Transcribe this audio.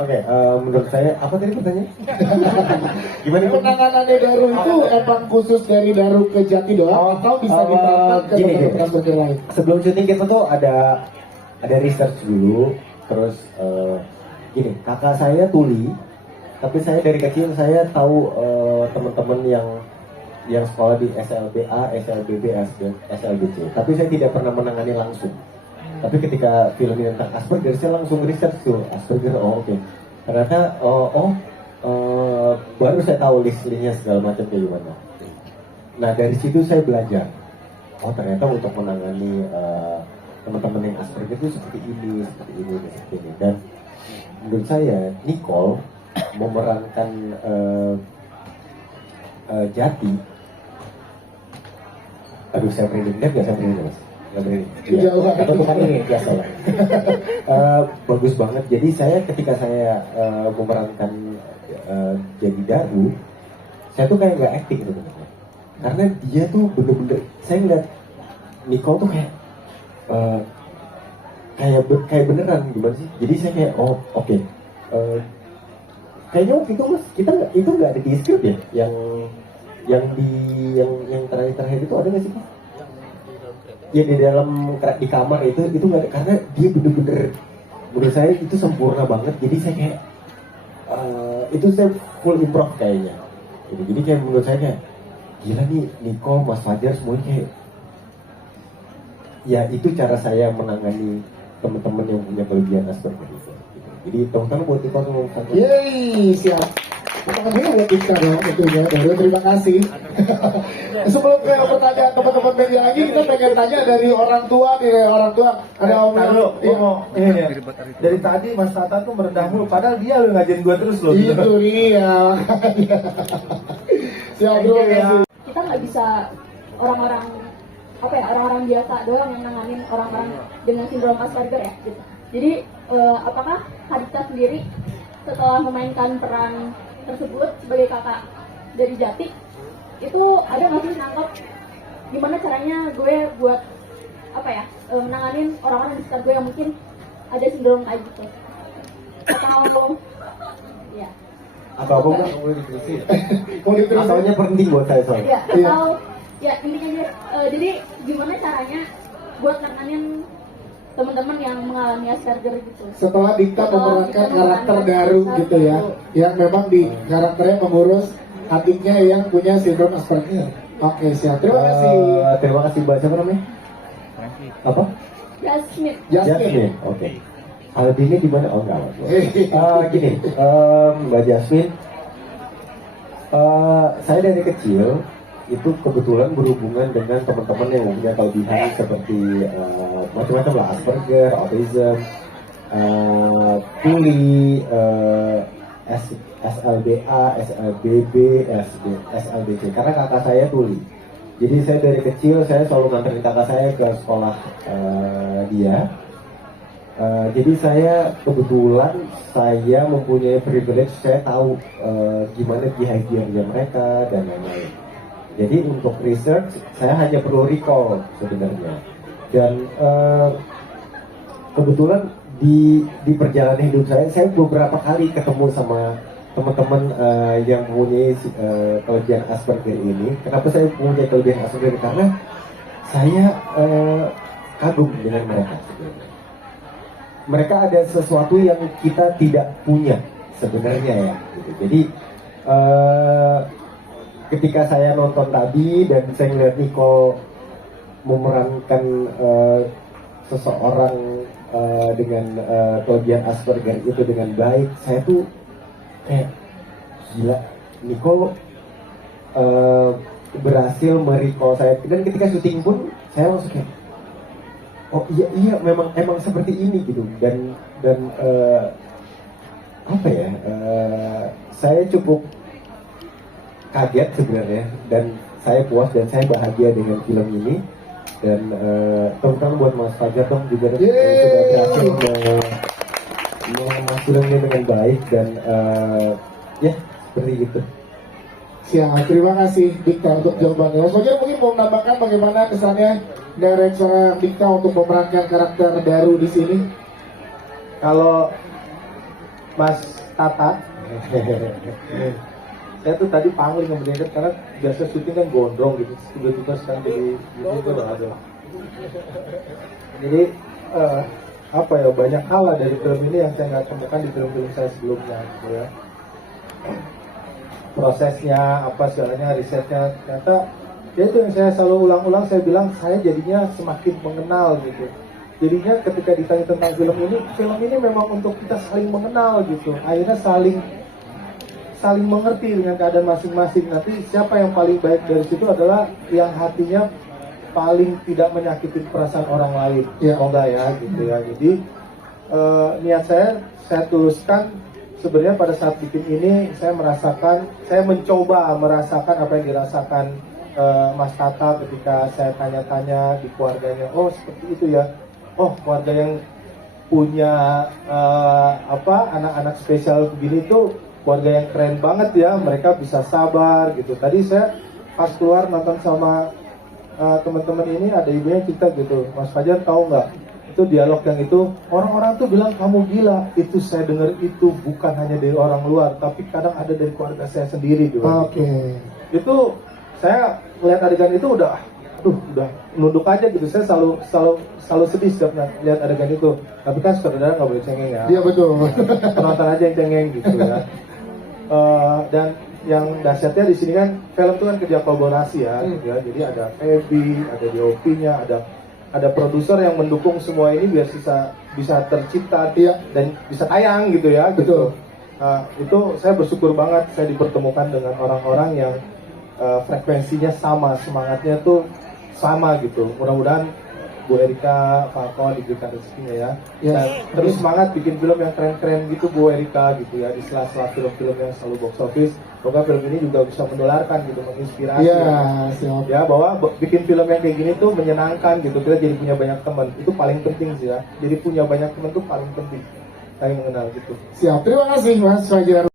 Oke, menurut saya apa tadi pertanyaannya? Gimana? Penanganan Daru itu emang khusus dari Daru ke Jati doang atau bisa diterapkan ke tempat kerja lain? Sebelum syuting kita tuh ada research dulu, terus gini, kakak saya tuli, tapi saya dari kecil saya tahu teman-teman yang sekolah di SLBA, SLBB, SLBC, tapi saya tidak pernah menangani langsung. Tapi ketika film ini tentang Asperger, saya langsung research tuh Asperger. Oh oke. Ternyata baru saya tahu list-listnya segala macam kayak gimana. Nah dari situ saya belajar. Oh ternyata untuk menangani teman-teman yang Asperger itu seperti ini. Dan menurut saya Nicole memerankan Jati. Aduh saya merinding, nggak saya merinding mas? Ya, atau bukan ini biasa lah. Bagus banget. Jadi saya ketika saya memerankan jadi Daru, saya tuh kayak nggak acting gitu, karena dia tuh bener-bener, saya ngeliat Nicole tuh kayak beneran gimana sih. Jadi saya kayak oke. Kayaknya waktu itu mas itu nggak ada di script ya, yang terakhir itu ada nggak sih mas? Ya di dalam di kamar itu nggak ada, karena dia bener-bener menurut saya itu sempurna banget. Jadi saya kayak itu saya full improv kayaknya. Jadi kayak menurut saya kayak gila nih Nicole, Mas Fajar semuanya kayak ya itu cara saya menangani teman-teman yang punya kelebihan Asperger gitu. Jadi teman-teman buat Nicole semua. Yeay, siap. Tangan dulu buat kita dong, tentunya. Daru, terima kasih. Sebelum ke pertanyaan teman-teman media lagi, kita pengen tanya dari orang tua nih, Ada om ini dari tadi Mas Tata tuh merendah mulu, padahal dia lu ngajarin gua terus loh. Itu dia. Siap, terima kasih. Kita nggak bisa orang-orang biasa doang yang nanganin orang-orang dengan sindrom Asperger ya gitu. Jadi apakah Hadita sendiri setelah memainkan peran tersebut sebagai kakak dari Jati itu ada nggak sih nangkep gimana caranya gue buat menanganin orang-orang di sekitar gue yang mungkin ada sindrom kayak gitu, atau apa nggak boleh diterusin? Masalahnya penting buat saya soalnya. Atau intinya jadi gimana caranya buat nanganin teman-teman yang mengalami Asperger gitu. Setelah Dika memerankan karakter Daru gitu ya, yang memang di karakternya mengurus adiknya yang punya sindrom Asperger. Oke, siap. Terima kasih. Terima kasih Mbak, siapa namanya? Apa? Jasmine. Oke. Aldini di mana? Oh enggak. Gini, Mbak Jasmine, saya dari kecil itu kebetulan berhubungan dengan teman-teman yang punya kelebihan seperti macam-macam lah, Asperger, autism, tuli, SLBA, SLBB, SLBC. Karena kakak saya tuli, jadi saya dari kecil saya selalu nganterin kakak saya ke sekolah dia. Jadi saya kebetulan saya mempunyai privilege, saya tahu gimana behaviornya mereka dan lain-lain. Jadi untuk research saya hanya perlu recall sebenarnya. Dan kebetulan di perjalanan hidup saya beberapa kali ketemu sama teman-teman yang mempunyai kelebihan Asperger ini. Kenapa saya mempunyai kelebihan Asperger? Karena saya kagum dengan mereka sebenarnya. Mereka ada sesuatu yang kita tidak punya sebenarnya ya. Gitu. Jadi ketika saya nonton tadi dan saya melihat Nicole memerankan seseorang dengan kelebihan Asperger itu dengan baik, saya tuh kayak gila, Nicole berhasil merecall saya. Dan ketika syuting pun saya langsung kayak oh iya emang seperti ini gitu. Dan saya cukup kaget sebenarnya, dan saya puas dan saya bahagia dengan film ini. Dan terutama buat Mas Fajar dong juga yang sudah berhasil mengemas film ini dengan baik dan ya seperti itu. Siap, terima kasih Dikta untuk jawabannya. Mas Fajar mungkin mau menambahkan bagaimana kesannya direct seorang Dikta untuk memerankan karakter Daru di sini? Kalau Mas Tata, saya tuh tadi pangling kemudian karena biasa syuting kan gondrong gitu, tiba-tiba sekarang jadi gitu loh, aduh. Jadi apa ya, banyak hal lah dari film ini yang saya nggak temukan di film-film saya sebelumnya gitu ya. Prosesnya apa segalanya, risetnya, ternyata ya itu yang saya selalu ulang-ulang, saya bilang saya jadinya semakin mengenal gitu. Jadinya ketika ditanya tentang film ini memang untuk kita saling mengenal gitu, akhirnya saling mengerti dengan keadaan masing-masing. Nanti siapa yang paling baik dari situ adalah yang hatinya paling tidak menyakiti perasaan orang lain, semoga ya gitu ya. Jadi niat saya tuliskan. Sebenarnya pada saat bikin ini saya mencoba merasakan apa yang dirasakan Mas Tata ketika saya tanya-tanya di keluarganya. Oh seperti itu ya. Oh keluarga yang punya anak-anak spesial begini tuh keluarga yang keren banget ya. Mereka bisa sabar gitu. Tadi saya pas keluar nonton sama teman-teman ini ada ibunya cerita gitu. Mas Fajar tahu nggak? Itu dialog yang itu orang-orang tuh bilang kamu gila, itu saya dengar itu bukan hanya dari orang luar tapi kadang ada dari keluarga saya sendiri juga. Itu saya melihat adegan itu udah nunduk aja gitu. Saya selalu sedih setiap lihat adegan itu, tapi kan sutradara nggak boleh cengeng ya. Iya betul. Penonton aja yang cengeng gitu ya. Dan yang dahsyatnya di sini kan film itu kan kerja kolaborasi ya, gitu ya. Jadi ada Feby, ada DOP-nya, ada produser yang mendukung semua ini biar bisa tercipta dan bisa tayang gitu ya. Gitu. Itu saya bersyukur banget saya dipertemukan dengan orang-orang yang frekuensinya sama, semangatnya tuh sama gitu. Mudah-mudahan Bu Erika, Falcon diberikan rezekinya ya. Terus semangat bikin film yang keren-keren gitu Bu Erika gitu ya, di sela-sela film-film yang selalu box office. Semoga film ini juga bisa menularkan gitu, menginspirasi ya, bahwa bikin film yang kayak gini tuh menyenangkan gitu. Kita jadi punya banyak teman, itu paling penting sih ya. Jadi punya banyak teman tuh paling penting, saling mengenal gitu. Siap, terima kasih Mas Fajar.